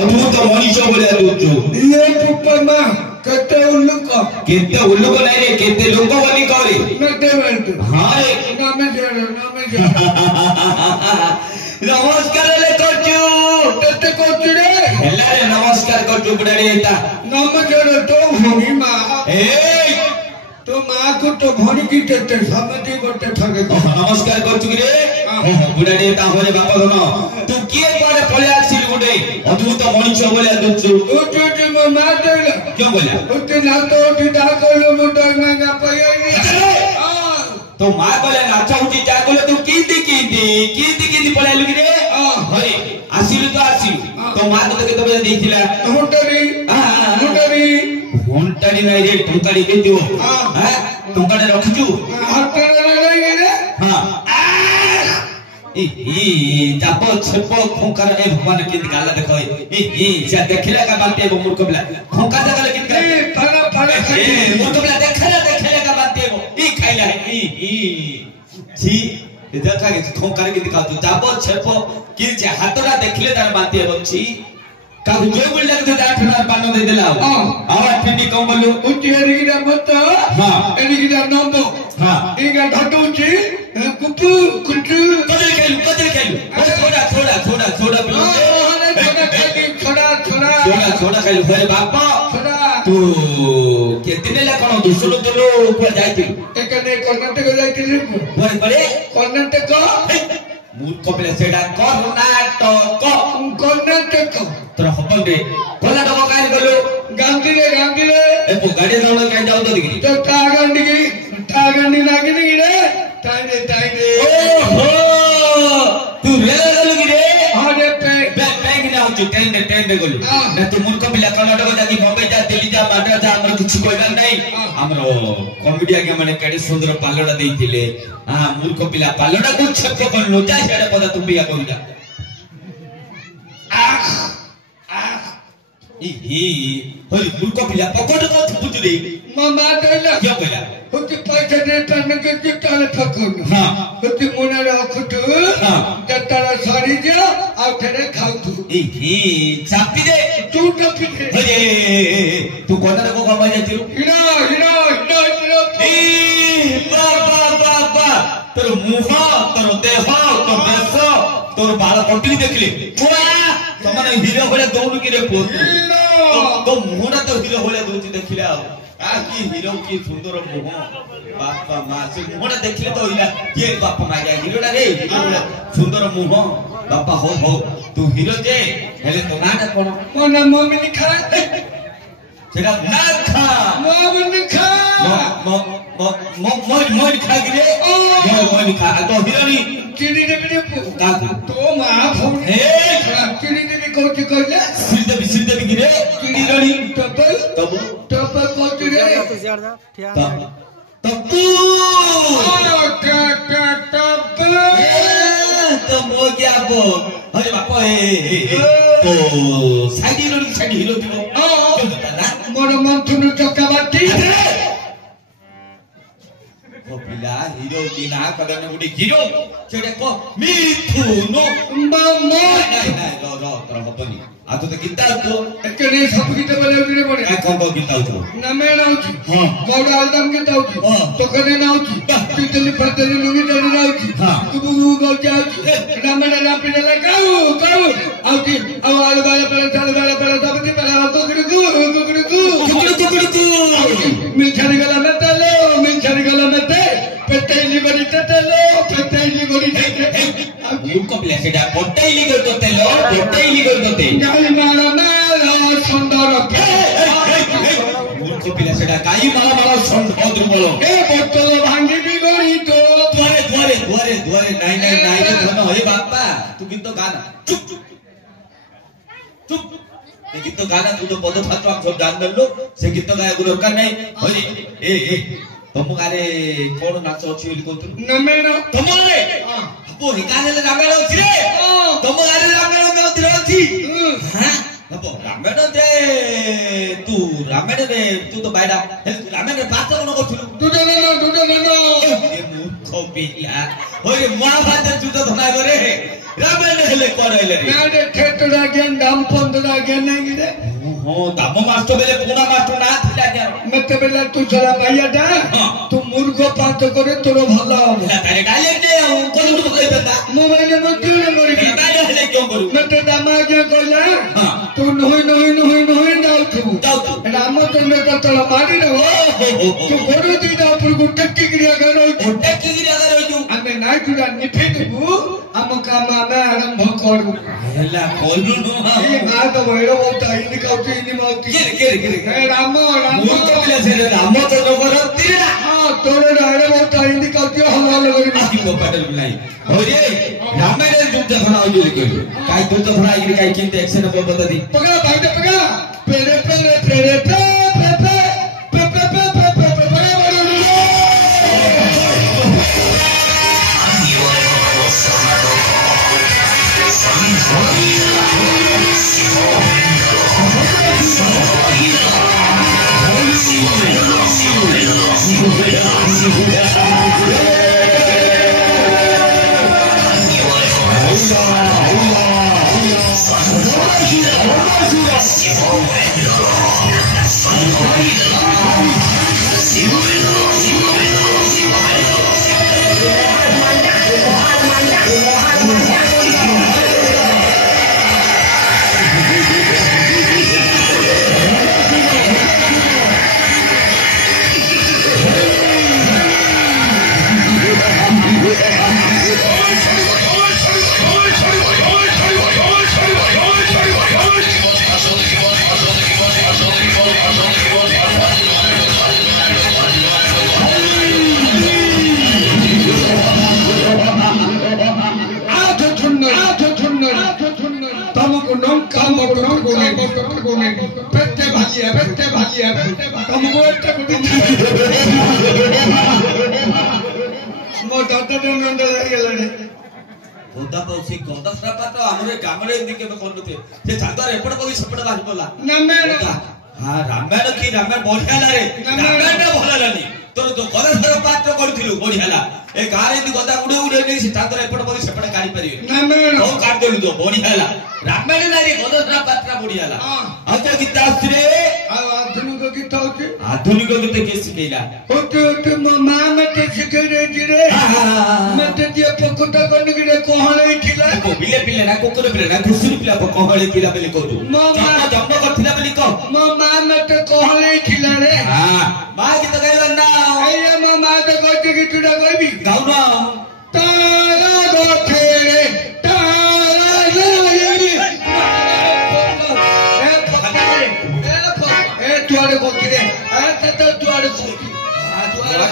ଅଦ୍ଭୁତ ମଣିଷ ଭଳିଆ ଦୁଛୁ ଇଏ ଟୁପମା କେତେ ଉଲ୍ଲୁକ ନାଇଁ ରେ କେତେ ଲୋକ ବୋଲି କରେ ହଁ ରେ ନାମେ ନମସ୍କାର ଲେ କରୁଛୁ କେତେ କରୁଛୁ ରେ ହେଲା ରେ ନମସ୍କାର କରୁଛୁ ବୁଢାଡି ଏଟା ନମସ୍କାର ତୋ ଭଉଣୀ ମା ଏଇ तो माँ को तो भरी की तेते समझी बोलते ठगे को नमस्कार करछु रे बुढाडे ता होरे बाप धन तू किए पारे पळे आछिल गुडे अद्भुत मनिष बोले दुछु उठी मो मार देला क्यों बोला उठी ना तो उठी डा कोलो मो डर मांगा पई तो मां बोले नाचा उठी जा बोले तू कीती पळे लुगी रे होरे आछिल तो आछिल तो मां तो केते बजे देथिला हुंटरी घंटाड़ी नहीं रे टंकाड़ी के दियो हां टंकाड़े रखजु हातरे नहीं रे हां ई चाप छप खोंकार ए भगवान किन गाला देखो ई से देखले का बाते वो मूर्ख बला खोंका जगह लेकिन फड़ा ए मूर्ख बला देखले का बाते वो ई खाइला ई छी देखा के खोंकार के दिखा तू चाप छप किन से हातरा देखले तार बाते बची का जो बोल लग तो 8000 पानो दे देला आवा ठंडी कम बोलू उठी एरिगिरा मत हां एरिगिरा नंदो हां इगा ढटुची कुपु कुटु कदर खेलू थोड़ा बोलो छोड़ा खेलू अरे बापा तू केतने ला कोन दुसरो तलो ऊपर जाइती एकने कर्नाटक जाइती बड़े कर्नाटक मूर्ख पिला सेडा कर्नाटक तोरा हपन रे कर्नाटक काहे गलो गांधी रे ए पो गाड़ी जाउन काहे जाउ तो दिगी तो गांधी नागिनी रे ताइने ओहो तू रे गलो की रे हां रे बैंक ना होची ट्रेन रे गलो ना तू मूर्ख पिला कर्नाटक जाकी बॉम्बे जा दिल्ली जा माड्रास जा हमर किछि कोइबा नहीं हमरो कॉमेडी आगे माने केडे सुंदर पालोडा देइतिले हां मूर्ख पिला पालोडा को छक्को कोन लोजा छेडे पदा तुम बिया कोइला होई मूर्ख पिला पकोड़ को थुपुत दे मामा देला क्या बोला होती पैसे दे तने के चिताले फकोन हां होती मोना रखुतु हां जतरा सारी जा आ थरे खाउतु चापी दे तू चापी दे अरे तू कोना को कमाई जाती हिरा ए बाबा तोर मुह तोर देह तोर देश तोर बाल पट्टी देखले तमने हीरो भले दोनु की रे पोत तो मुहना तो हीरो भले दोची देखले आ की हीरो की सुंदर मुह बापा मां से मुहना देखले तो इला ये बापा मा गया हीरोडा रे सुंदर मुह बापा हो तू हीरो जे हेले तो नाटा कोन मोना मम्मी लिखा सेटा ना खा मम्मी खा मोर खा गिरे मोर खा तो हीरोनी चिड़ी दे बिने का तो मां फोन ए चिड़ी दे कोची कोले सिर दे गिरे चिड़ी रणी तब कोची रे तब्बू तो मो गया बो अरे बापा ए तो साइड हीरो दिबो मोर मन तुनु चक्का बाटी ओ पिला हीरो की ना कदने उडी हीरो छेडे को मिथुनो मामा नहीं रो तोरा हबनी आ तो गीता तो एकने सब गीता बोले रे बोले ए कोन गीता तो नमे नाउची हां गौड़ा आलदम के ताउची तो कने नाउची तितली फरतली लुंगी जने नाउची तू गौ जाउची नमे ना पिने लगाऊ आउची आउ आल वाला पर चल वाला पर दबती पर तो गुड़गु मिलछरी गला में तले पेटैली गरी तेलो पेटैली गरी मुको प्ले सेडा पोटैली गरी ते गाई माला सुंदर मुको प्ले सेडा गाई माला सुंदर बोलो ए बोतल भांगी भी गरी तो द्वारे नहीं धन हे बापा तू गीत गाना चुप ये गीत गाना तू तो पद फाटो हम सब जान लो से गीत गाया गुरु दरकार नहीं होई ए तुम गारे कोन नाच अछि बोली कोतु नमे ना तुमरे अबो हिकाने रामेण अछि रे तुम गारे रामेण मंदिर अछि हां अबो रामेण दे तू तो बायडा रामेण बात कोन कोथु दुदे ना ए मूर्ख पिला होय महाभारत युद्ध धना करे ରାମାୟଣ ହେଲେ କଣ ହେଲେ ନା ରେ ଠେଟର ଆଜ୍ଞା ଦାମ 15 ଆଜ୍ଞା ନାହିଁ କି ରେ ହଁ ଦାମ ମାଷ୍ଟର ବେଲେ ପୁଣା ମାଷ୍ଟର ନା ଥିଲା ଆଜ୍ଞା ମତେ ବେଲେ ତୁ ଛଡା ପାଇଆଟା ତୁ ମୂର୍ଖ ପାଠ করে তোর ভালো হবে ତାରେ ଡାଇରେକ୍ଟ ଆଉ କୋନ ତୁ କହିବେନା ମୁଁ ମାନେ ମତିରେ ମରିବି ରାମାୟଣ ହେଲେ କଣ କରୁ ମତେ ଦାମ ଆଜ୍ଞା କହିଲା ତୁ ନୁହି ଯାଉଥିବୁ ରାମଚନ୍ଦ୍ର ତଳ ମାରି ତୁ ଗୋରୁ ଦିଟା ଉପରକୁ ଟେକିକିରି ଆଗା ରହିଛୁ ଆମେ ନାଇଟୁଟା ନିଫେଇଦେବୁ ଆମ କାମ ଆମେ ଆରମ୍ଭ କରୁ ହେଲା କଲୁନୁ ଏ ଗାଁ ତ ବୈର ବହୁତ ଇନି କାଉଚି ଇନି ମାଉତି ରାମ ରାମଚନ୍ଦ୍ରଙ୍କର ତୀର ହଁ ତୋର ଆଡେ ବହୁତ ଇନି କାଉଚି ହଲ ହଲ କରିବି କପାଟର ନାହିଁ ହଉରେ ରାମାୟଣ ଯୁଦ୍ଧ ଖଣା ହଉଚି କହିଲୁ କାଇ ଯୁଦ୍ଧ ଖଣା ଆଇକି କାଇ କେମିତି ଆକ୍ସନ ବବତ ଦି ପକା ଭାଇଟା ପକା ପେରେ ପେରେ ପେରେ pay pay pay pay pay pay pay pay pay ତୋର ତ ଗଦାଧର ପାତ୍ର କରିଥିଲୁ ବଢି ହେଲା ଏ ଗାଁରେ ଏମିତି ଗଦା ଉଡେ ଉଡେ ନେଇ ସେ ତାଙ୍କର ଏପଟ ପରି ସେପଟେ କାଢି ପାରିବେ ହଉ କାଢିଦେଲୁ ତ ବଢି ହେଲା ରାମାୟଣ ନାରୀ ଗଦାଧର ପାତ୍ର ବଢି ହେଲା ଆଉ ତ ଗୀତ ଆସୁଛି ଆଉ ଆଧୁନିକ ଗୀତ ହଉଛି ଆଧୁନିକ ଗୀତ କିଏ ଶିଖେଇଲା ମୋ ମା ମତେ ଶିଖେଇ ଦେଇଛି ରେ ମତେ ଯିଏ ପକୁଟା କରିକିରେ କହଳେଇ ଥିଲା ପିଲେ ପିଲେ ନା କୁକୁର ପିଲେ ନା ଘୁଷୁରୀ ପିଲା କହଳେଇ ଥିଲା ବୋଲି କହୁଛୁ ମୋ ମା ଜନ୍ମ କରିଥିଲା ବୋଲି କହ ମୋ ମା ମତେ କହଳେଇ ଥିଲା ରେ ମା ଗୀତ ଗାଇବା ନା ଏଇ ମୋ ମା ତ କହିଛି ଗୀତଟା କହିବି ଗାଉନ ତାରା ଗଛରେ तुआरे कोती रे तो तुआरे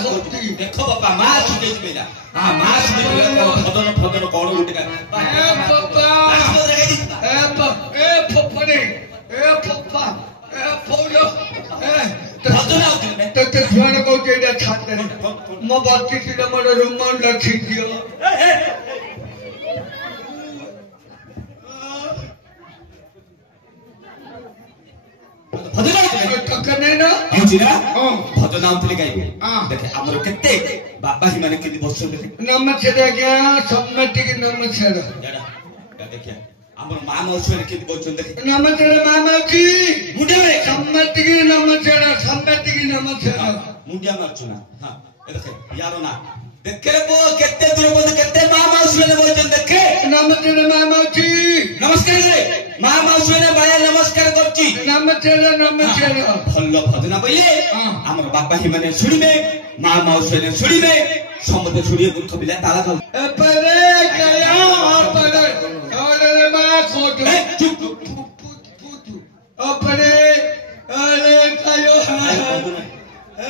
कोती देखो बापा मां सुने बेला हां मां सुने बेला फदन फदन कोण उठ का ए बाबा ए पप्पा रे ए पप्पा ए फोड़ो ए फदन आउत तो तुआरे कोती रे छाते मो बाती सीधा मोर रूम में रखी दियो भजन कने ना हौचिरा भजन आउतले गाइबे देखे हमर केते बाबा ही माने केति बस देखे नमस्ते गया सम्मति की नमस्ते याडा देखिया हमर मां मौसुर केति बोचन देखे नमस्ते मामा की मुंडे सम्मति की नमस्ते मुंडिया मारचुना हां ए देखे यारो ना देखे बो केते दूर बद केते मां मौसुर बोचन देखे नमस्ते मामा की नमस्कार रे मां मौसुर बाया नमस्कार करची नमस्ते भल्ल भजना पहिले हमर बापा ही माने सुनिबे मां मौसुर सुनिबे समते सुनिए मूर्ख बिला ताला खाऊ परे गया परे अरे मां खोट चुप अपने अरे कायो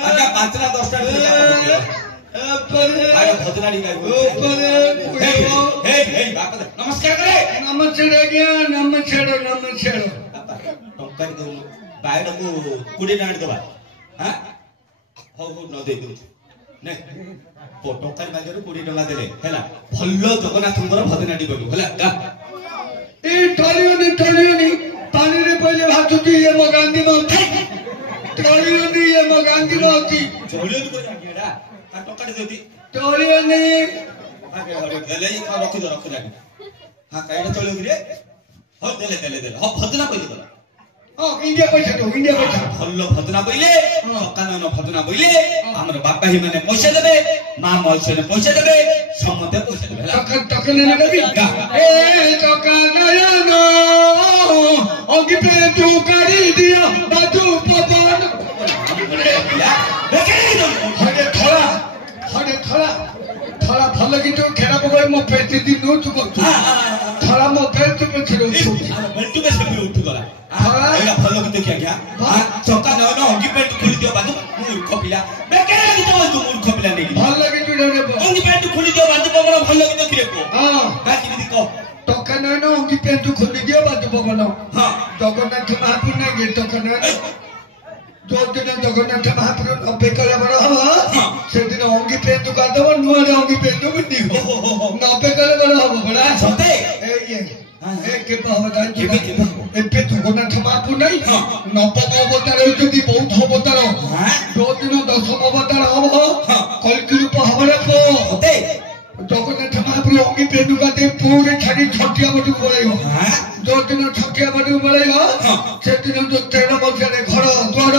आजा 5टा 10टा अपने आया भजना डी गाइबो हे बापा नमस्कार करे नमस्ते गया नमस्ते टंका दो बाय को 20 टाइम देबा हां हो न दे दो ने टंका बाजार 20 टंका देले हैला भल्लो जगन्नाथଙ୍କର भजना डी बोलू हैला ए टलियोनी पानी रे पहिले भातुती ये मो गांधी माउती टलियोनी ये मो गांधी माउती जलियोनी को जागियाडा आ टंका देती टलियोनी आगे गले खा रखी दो हां कायडा चलो रे हो देले हो भजना कइले इंडिया पैसा तो इंडिया पैसा भल्लो भजना कइले कानन भजना कइले हमर बापा ही माने पैसा देबे मां मौसे ने पैसा देबे समते पैसा देबे तकन ने देबी ए तकन नो ओगी पे तू करी दिया बाजू पवन हरे थोड़ा भल कि तू खेला पकड़ मो पेट दी नो तू को थोड़ा मो पेट में छिरो तू बेल्टू में से उठ गला एला भल कि देखिया क्या चका न न ओगी पेट खुली दियो बाजू मूर्ख पिला बेके कि तो मूर्ख पिला नहीं भल कि तू ने ओगी पेट खुली दियो बाजू पवन भल कि देखिए को हां बाकी दी को तकन न ओगी पेट खुली दियो बाजू पवन हां जगन्नाथ महापुर ने गे तकन जो दिन जगन्नाथ महापुर अपेक्षा बड़ा हवा से दिन अंगी पेट का दो नुआ अंगी पेट भी दी ना अपेक्षा बड़ा हवा बड़ा सते ए के बाबा ए पे जगन्नाथ महापुर नहीं नवम अवतार होती बहुत अवतार जो दिन दशम अवतार हवा कलकी रूप हबरे पो सते जगन्नाथ महापुर अंगी पेट का दे पूरे छाड़ी छटिया बटू बोलाइयो जो दिन छटिया बटू बोलाइयो से दिन जो 13 वर्ष रे घर द्वार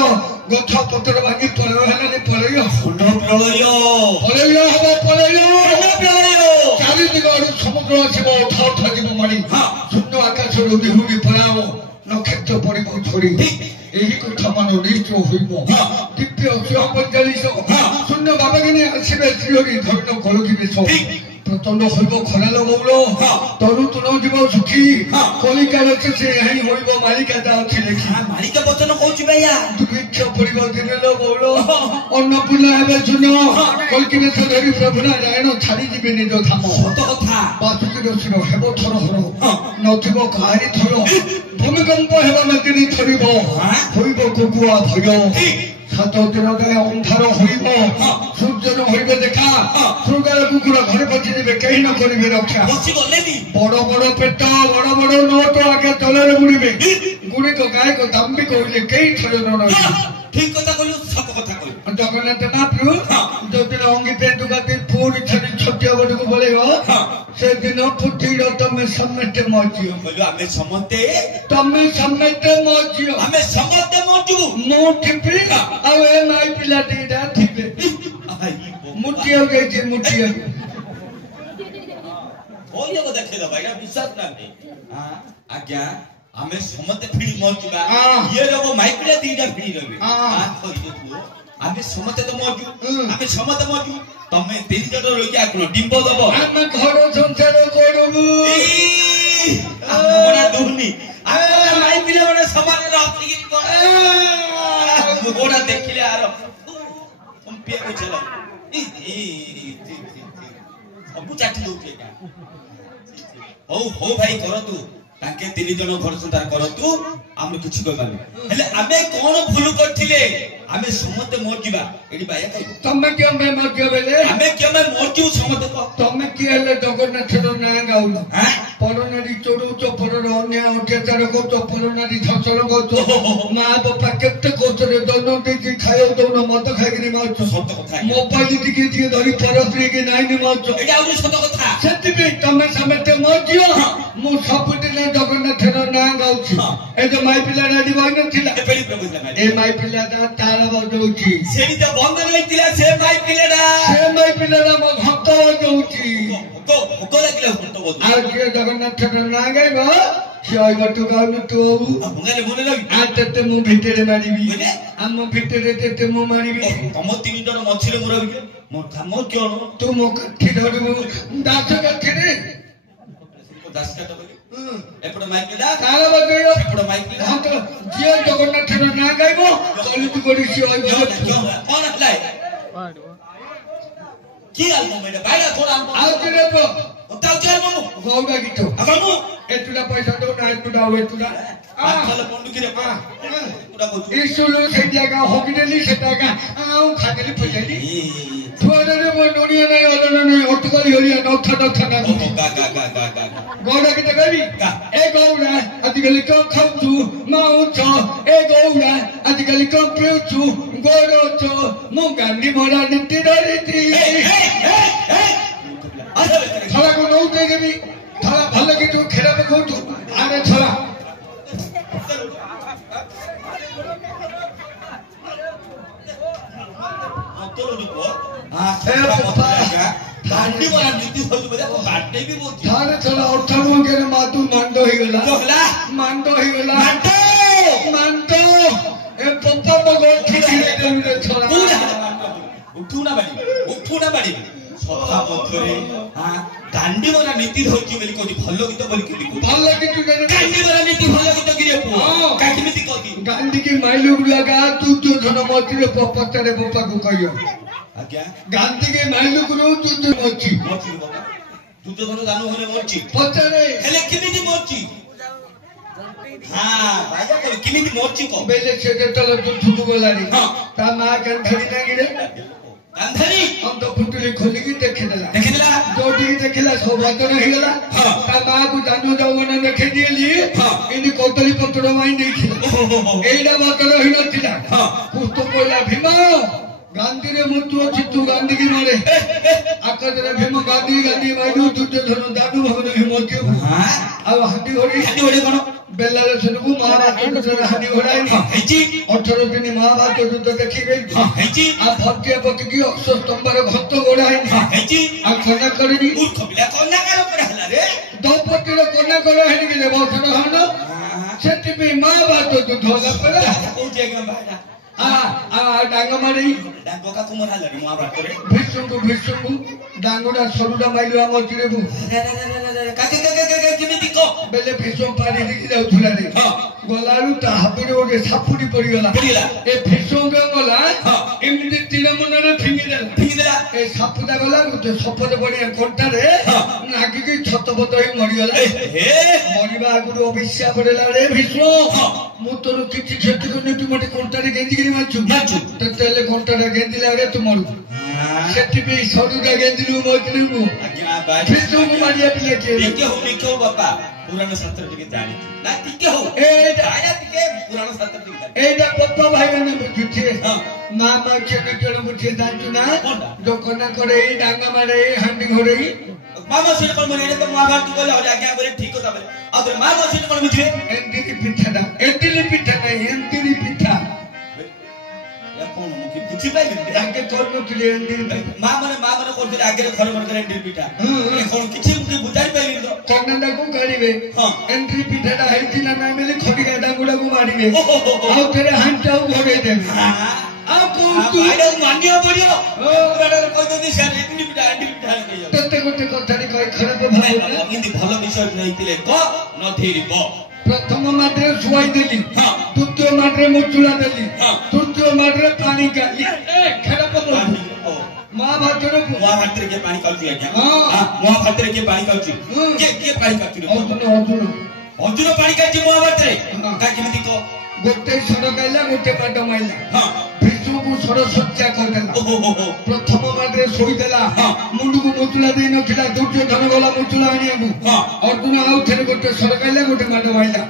गछ पत्र भागी पळयो सुनो प्रलयो चारि दिगरु समुद्र आसीबो ठाठ जीव मारी शून्य आकाश रो बिहुडी पळाओ नक्षत्र पड़िबो छोड़ी एही कथा मान निश्चय होइबो दिव्य शिवपंचालिश शून्य बाबागिनी आसीबे श्रीहरि धर्म कलकी सो प्रचंड होइबो खरा लगौलो तरु तुनो जीव सुखी कलिकार से यही होइबो मालिका ता अछि लेखी मालिका वचन कहूची भैया दुभिक्ष पड़िबो दिन लगौलो अन्नपूर्णा हेबे सुनो कलकी से धरि प्रभु नारायण छाड़ी जीवे निज धाम सत कथा बासुकी रसिर हेबो थर हर नथिबो काहारी थर भूमिकंप हेबो नदिनी थरिबो होइबो कुकुआ भय सात दिन गाय अंधार होइबो सूर्य न होइबे देखा सुगार कुकुरा घरे पछि जेबे केही न करिबे रक्षा बची गलेनी बड़ बड़ पेट बड़ बड़ नोट आगे तलरे गुड़िबे गुड़ी को गाय को दाम्बी कहले केही थरे न ठीक कथा कहलु सत कथा कहलु जगन्नाथ महाप्रभु जो दिन अंगी पेट गाते पूरी छड़ी छटिया बड़ को बोलेगो से दिन पुठीर तमे समेते मजियो बोलु आमे समते तमे समेते मजियो आमे समते मजु मो ठिपी आ ए माई पिला दीदा थिबे मुटियो गई मुटियो ओय को देखे द भाई विश्वास नाही हां आज्ञा आमे समते फिड़ी मजुबा ये लोग माइकले दीदा फिड़ी रबे हां कहि दो आमे समते तो मजु आमे समते मजु तमे तीन जण रोकिया कोन डिंबो दबो आमे घर संसार करबु हमरा दुहनी आमे माई पिले बने समान रहती गोड़ा देखिले आरो तुम पे को चलो सब चाटी दोके का हो भाई कर तू ताके तीन जण घर संसार करतु हम किछि कहबानी हेले आमे कोन भूल करथिले आमे समते मोर जिबा एडी बाया कहबो तमे के मैं मर गेबेले आमे के मैं मोर जिउ समते को तमे के हेले जगन्नाथ रो ना गाउलो हां परनारी चोरू चोपर रो अन्य अत्याचार को तो परनारी धसर को तो मां बापा केते कोतरे दोनो देकी खायो दोनो मत खाइगिरी मारछो सत कथा मोबाइल दिके दिए धरी परस्त्री के नाइनी मारछो एडी आउरी सत कथा सेति पे तमे समते मर जियो मु सबदिने जगन्नाथ रो ना गाउछि ए जो माई पिला रेडी होई नथिला ए पेली प्रभु ना ए माई पिला दा ताला बजौछि सेडी तो बंद लइतिला से माई पिलेडा मो भक्त बजौछि को लागिला भक्त बजौ आ के जगन्नाथ रो ना गाइबो से आइ गटु गाउनु तो भंगाले बोले लगी आ तते मु भितरे मारिबी हम भितरे तते मु मारिबी तम तीन जण मछिले मोरबी मोर काम क्यों तू मो कथि धरबू दास कथि रे दास काट बोली एपड़ माइक दा ताला बजैयो एपड़ माइक दा हम तो जे जगन्नाथ रो ना गाइबो कलित करी से आइ क्यों कौन हलाई की आलबम में बाइला थोड़ा आ के रे ताऊ चार मनु गौड़ा गीतो अगमु एतुडा पैसा दो ना एतुडा एतुडा आखल पंडु की रे पूरा को इसुलु से जगह होगिदेली से जगह आउ खादेली पैसाली थोड़े रे मो नोनिया नै अलन नै अटकली हरिया नथा नथा ना गा गौड़ा गीत गाबी ए गौड़ा आजिकली को खाउछु माउ छ ए गौड़ा आजिकली को पिउछु गोरो छ मु गांधी मोरा नीति धरिती थोड़ा को नौ दे देबी थोड़ा भल की तू କୋଉଠୁ ଆରେ ଛଳା ମାତୁ ମାଣ୍ଡ ହେଇଗଲା ଗାଣ୍ଡିମରା ନୀତି ଧରୁଛି ବୋଲି କହୁଛି ଭଲ ଗୀତ ବୋଲି ଭଲ ଗୀତ ଗାଣ୍ଡିମରା ନୀତି ଭଲ ଗୀତ କିରେ ପୁଅ କେମିତି କହୁଛି ଗାନ୍ଧୀକି ମାଇଲୁ ଲଗା ତୁ ତୁ ଧନ ମତିରେ ପଚାରେ ବାପାକୁ କହିବ ଆଜ୍ଞା ଗାନ୍ଧୀକି ମାଇଲୁ ଗୁରୁ ତୁ ତୁ ମଚି ଦୁର୍ଯୋଧନ ଜାନୁ ହେଲେ ମରିଛି ପଚାରେ ହେଲେ କେମିତି ମରିଛି କେମିତି ମରିଛି କହ ବେଲେ ସେ ଯେତେବେଳେ ତୁ ଠୁକୁ ଗଲାଣି ତା ମା କାନ୍ଧାରୀ ନାଗିରେ କାନ୍ଧାରୀ ଅନ୍ତ ଫୁଟୁଲି ଖୋଲିକି ଦେଖିଦେଲା ଯୋଉଠିକି ଦେଖିଲା ସୌଭାଗ୍ୟ ହେଇଗଲା ତା ମାକୁ ଜାନୁ ଯୌବନ ଦେଖେଇ ଦିଏଲି ଏମିତି କଦଳୀ ପତ୍ର ମାଇ ଦେଇଥିଲା ଏଇଟା ବାତର ହେଇନଥିଲା କୁସ୍ତ କହିଲା ଭୀମ ଗାନ୍ଧୀରେ ମୃତ୍ୟୁ ଅଛି ତୁ ଗାନ୍ଧୀକି ମାରେ ଆକାଶରେ ଭୀମ ଗାନ୍ଧୀ ମାଇଲୁ ଦୁର୍ଯୋଧନ ଦାନୁ ଭବନ ଭୀମ ଆଉ ହାତୀ ଘୋଡ଼ି କଣ ବେଲାରେ ସେଠୁ ମହାଭାରତ ହାନି ଘୋଡ଼ାଇ 18 ଦିନ ମହାଭାରତ ଯୁଦ୍ଧ ଦେଖି ଗଇ ଆଉ ଭକ୍ତିଆ ପତିକି ଅଶ୍ୱସ୍ତମ୍ଭର ଘତ ଘୋଡ଼ାଇ ଆଉ କନା କରିନି ଦ୍ରୌପଦୀର କନା କର ହେଇକି ଦେବସନ ହନ ସେଥିପାଇଁ ମହାଭାରତ ଯୁଦ୍ଧ ହେଲା ପରେ ଡାଙ୍ଗ ମାରି ଭୀଷ୍ମକୁ ଡାଙ୍ଗଟା ସରୁଟା ମାଇଲୁ ଆମ ଚିରେବୁ ବେଲେ ଭୀଷ୍ମ ପାଣି ଦେଇକି ଯାଉଥିଲା ରେ ଗଲାରୁ ତା ହାତରେ ଗୋଟେ ସାପୁଟି ପଡିଗଲା ଏ ଭୀଷ୍ମ ଗଲା ଏମିତି ତିନ ମୁଣ୍ଡରେ ଫିଙ୍ଗିଦେଲା ଏ ସାପୁଟା ଗଲା ଗୋଟେ ସପଦ ପଡିଆ କଣ୍ଟାରେ ନାଗିକି ଛତପତ ହେଇ ମରିଗଲା ମରିବା ଆଗରୁ ଅଭିଶାପ ପଡିଲା ରେ ଭୀଷ୍ମ ମୁଁ ତୋର କିଛି କ୍ଷତି କରିନି ତୁ ମତେ କଣ୍ଟାରେ ଗେଞ୍ଜିକିରି ମାଛୁ ତେଲେ କଣ୍ଟାରେ ଗେଞ୍ଜିଲା ରେ ତୁ ମରୁ ସେଥିପାଇଁ ସରୁଟା ଗେଞ୍ଜିଲୁ ମରିଲୁ ଭୀଷ୍ମକୁ ମାରିଆ ପିଲା କିଏ ବାପା ପୁରାଣ ଶାସ୍ତ୍ର ଟିକେ ଜାଣିଛୁ ନା ଟିକେ ହଉ ପୁରାଣ ଶାସ୍ତ୍ର ଟିକେ এইটা বাবা ভাই মানে বুঝছে মা মা ছেলে জন বুঝে জানতো না দোকানা করে এই ডাঙ্গা মারে এই হান্ডি ঘরে মামা সেটা কোন মানে এটা তো মহাভারত বলে হলে আগে বলে ঠিক কথা বলে আর মামা সেটা কোন বুঝবে এন্ডিলি পিঠাটা এন্ডিলি পিঠা নাই এন্ডিলি পিঠা কোন মুখে বুঝি পাইলি আগে তোর নতুলি এন্ডিলি মা মানে করতে আগে ঘরে ঘরে এন্ডিলি পিঠা এখন কিছু মুখে বুঝাই পাইলি তো কন্নাটাକୁ কাড়িবে এন্ডিলি পিঠাটা ହେଇଛି ନା ନାଇଁ ବୋଲି ଖଡି ଗାଡାଗୁଡାକୁ ମାରିବେ ଆଉ ଥରେ ହାଣ୍ଡିଟାକୁ ଘୋଡେଇ ଦେବେ ଆଉ କୋଉ ଆଇଡା ମାନିଆ ପଡିବ ବେଡରେ କହିଦନ୍ତି ସାର୍ ଏନ୍ଡିଲି ପିଠା ତତେ ଗୋଟେ କଥାରେ କହି ଖରାପ ଭାବୁନା ଏମିତି ଭଲ ବିଷୟ ନେଇଥିଲେ କ ନଥେରି କ ପ୍ରଥମ ମାଟିରେ ଶୁଆଇ ଦେଲି ଦ୍ୱିତୀୟ ମାଟିରେ ମୁଚୁଳା ଦେଲି ତୃତୀୟ ମାଟିରେ ପାଣି କାଲି ଖରାପ ମହାଭାରତରେ କିଏ ପାଣି ଖାଉଛି ଆଜ୍ଞା ମହାଭାରତରେ କିଏ ପାଣି ଖାଉଛି କିଏ ପାଣି ଖାଉଛି ଅର୍ଜୁନ ପାଣି ଖାଇଛି ମହାଭାରତରେ କେମିତି କହ ଗୋଟେ ସର ଗାଇଲା ଗୋଟେ ମାଡ ମାଇଲା ଭୀଷ୍ମକୁ ସର ସଜ୍ଜା କରିଦେଲା ପ୍ରଥମ ମାଟିରେ ଶୋଇଦେଲା ମୁଣ୍ଡକୁ ମୁଚୁଳା ଦେଇ ନଥିଲା ଦୁର୍ଯ୍ୟୋଧନ ଗଲା ମୁଚୁଳା ଆଣିବାକୁ ଅର୍ଜୁନ ଆଉ ଥରେ ଗୋଟେ ସର ଗାଇଲା ଗୋଟେ ମାଡ ମାଇଲା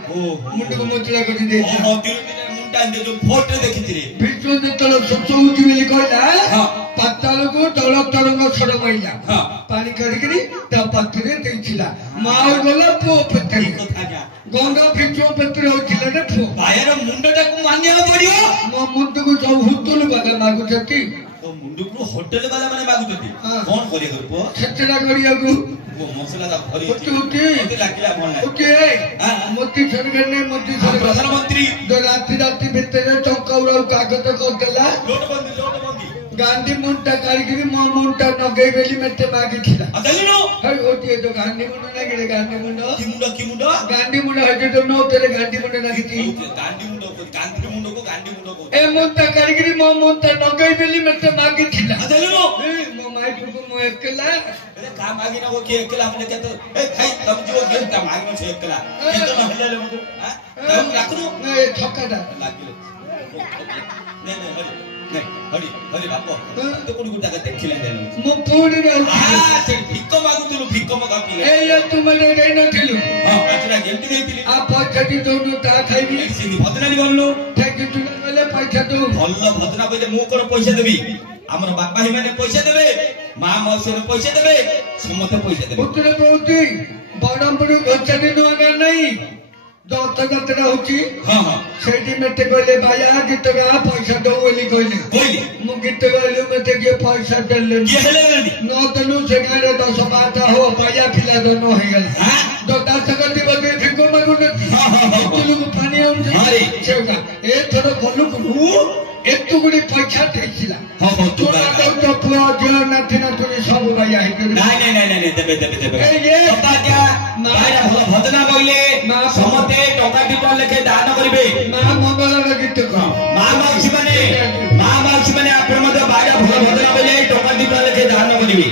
ମୁଣ୍ଡକୁ ମୁଚୁଳା କରି ଦେଇଥିଲା ଭୀଷ୍ମ ଯେତେବେଳେ ଶୋଷ ହଉଛି ବୋଲି କହିଲା ପାତାଳକୁ ତଳ ତରଙ୍ଗ ସର ମାଇଲା ପାଣି କାଢିକିରି ତା ପାଖରେ ଦେଇଥିଲା ମା ଗଲା ପୁଅ ପେଟରେ ଗଙ୍ଗା ଭୀଷ୍ମ ପେଟରେ ହଉଥିଲା ରେ ପୁଅ ଭାଇର ମୁଣ୍ଡଟାକୁ ମାନିବାକୁ ପଡିବ ମୋ ମୁଣ୍ଡକୁ ସବୁ ହୋଟେଲ ବାଲା ମାଗୁଛନ୍ତି ମୁଣ୍ଡକୁ ହୋଟେଲ ବାଲା ମାନେ ମାଗୁଛନ୍ତି କଣ କରିବାକୁ ପୁଅ ଛେଚଡା କରିବାକୁ ମସଲା ଭରି ଲାଗିଲା ମୋଦି ସରକାର ନେଇ ମୋଦି ପ୍ରଧାନମନ୍ତ୍ରୀ ରାତି ଭିତରେ ଟଙ୍କା ଉଡାଉ କାଗଜ କରିଦେଲା ଗାନ୍ଧୀ ମୁଣ୍ଡଟା କାଢିକିରି ମୋ ମୁଣ୍ଡଟା ନଗେଇ ବେଲି ମତେ ମାଗିଥିଲା ଗୋଟିଏ ତ ଗାନ୍ଧୀ ମୁଣ୍ଡ ନାଗିଲେ ଗାନ୍ଧୀ ମୁଣ୍ଡ ଗାନ୍ଧୀ ମୁଣ୍ଡ ହଇତ ନଉଥିଲେ ଗାନ୍ଧୀ ମୁଣ୍ଡ ନାଗିଛି ଏ ମୁଣ୍ଡଟା କାଢିକିରି ମୋ ମୁଣ୍ଡଟା ନଗେଇ ବେଲି ମତେ ମାଗିଥିଲା ମୋ ମାଇପୁକୁ ମୁଁ ଏକଲା ମାଗି ନବ କିଏ ଏକଲା ମାନେ କେତେ ଏକଲା ରାଖୁନୁ ଠକାଟା ଲାଗିଲେ ହରି ବାପ ତ କୋଉଠି ଗୋଟେ ଦେଖିଲେ ମୁଁ ପୁଣି ଭିକ ମାଗୁଥିଲୁ ଭିକ ମଗାଉଥିଲି ଏଇ ତୁ ମାନେ ଦେଇନଥିଲୁ କେମିତି ଦେଇଥିଲି ଆ ପଇସାଟି ଦଉନୁ ତା ଖାଇବି ଭଦ୍ରାଲି ଗଲୁ ଗଲେ ପଇସା ଦଉ ଭଲ ଭଦ୍ରା ପଇସା ମୁଁ କଣ ପଇସା ଦେବି ଆମର ବାପା ଭାଇ ମାନେ ପଇସା ଦେବେ ମା ମଉସା ପଇସା ଦେବେ ସମସ୍ତେ ପଇସା ଦେବେ ପୁତ୍ର କହୁଛି ବରହମପୁର ଘୋଷାରୀ ନୂଆ ଗାଁ ନାହିଁ ରଥଯାତ୍ରା ହଉଛି ହଁ ହଁ ସେଇଠି ମତେ କହିଲେ ବାୟା ଗୀତ ଗା ପଇସା ଦଉ ବୋଲି କହିଲେ କହିଲେ ମୁଁ ଗୀତ ଗାଇଲି ମତେ କିଏ ପଇସା ଦେଲେ କିଏ ହେଲେ ଗଣ୍ଡି ନ ଦେଲୁ ସେ ଗାଁରେ 10-12ଟା ହବ ବାୟା ପିଲା ଜନ୍ମ ହେଇଗଲା ଦାସ ଗତି ବଦେ ଭିକ ମାଗୁନନ୍ତି ଏଥିରୁ ପାଣି ଆଣୁଛି ସେଉଟା ଏଥର ଗଲୁକୁ ଏତୁ ଗୁଡି ପଇସା ଦେଇଥିଲା ପୁଅ ଝିଅ ନାତି ନାତୁଣୀ ସବୁ ବାୟା ହେଇଗଲେ ନାଇଁ ଭଜନା କହିଲେ ସମସ୍ତେ ଟଙ୍କା ଟିପ ଲେଖେ ଦାନ କରିବେ ମା ମଙ୍ଗଳର ଗୀତ ମା ମାଉସୀ ମାନେ ଆପଣ ମଧ୍ୟ ବାଇରା ଭଲ ଭଜନା କହିଲେ ଟଙ୍କା ଟିପ ଲେଖେ ଦାନ କରିବେ